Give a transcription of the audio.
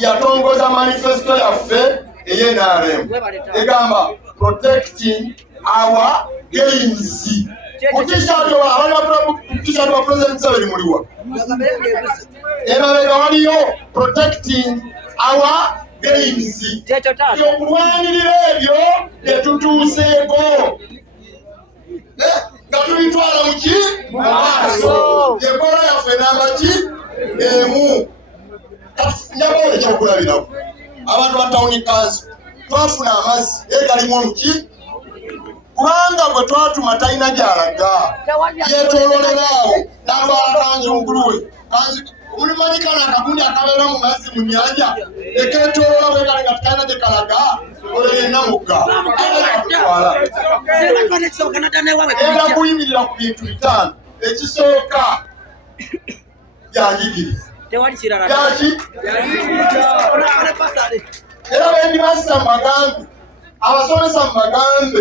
yatongoza manifesto yaffe ey'NRM egamba protecting our gains. T-shirt wa President Museveni muliwa emabega waliyo protecting our gains, okulwanirira ebyo byetutuuseeko nga tubitwala muki mu maaso. Enkola yaffe n'amaki emu. Njabawo ekyokulabirako abantu ba Town Council twafuna amazzi galimu omuki, kubanga gwe twatuma talina gy'alaga, yeetoololerawo n'alwala kanzunguluwe. Omulimanyi kano akagundi akabeera mu mazzi mu nnyanja ekeetoolola bwe kali nga tekalina gye kalaga, oyo yenna mugga atwala. Era kuyimirira ku bintu bitaano. Ekisooka byanjigiriza byaki, era bendi bassa mu magambo, abasomesa mu magambo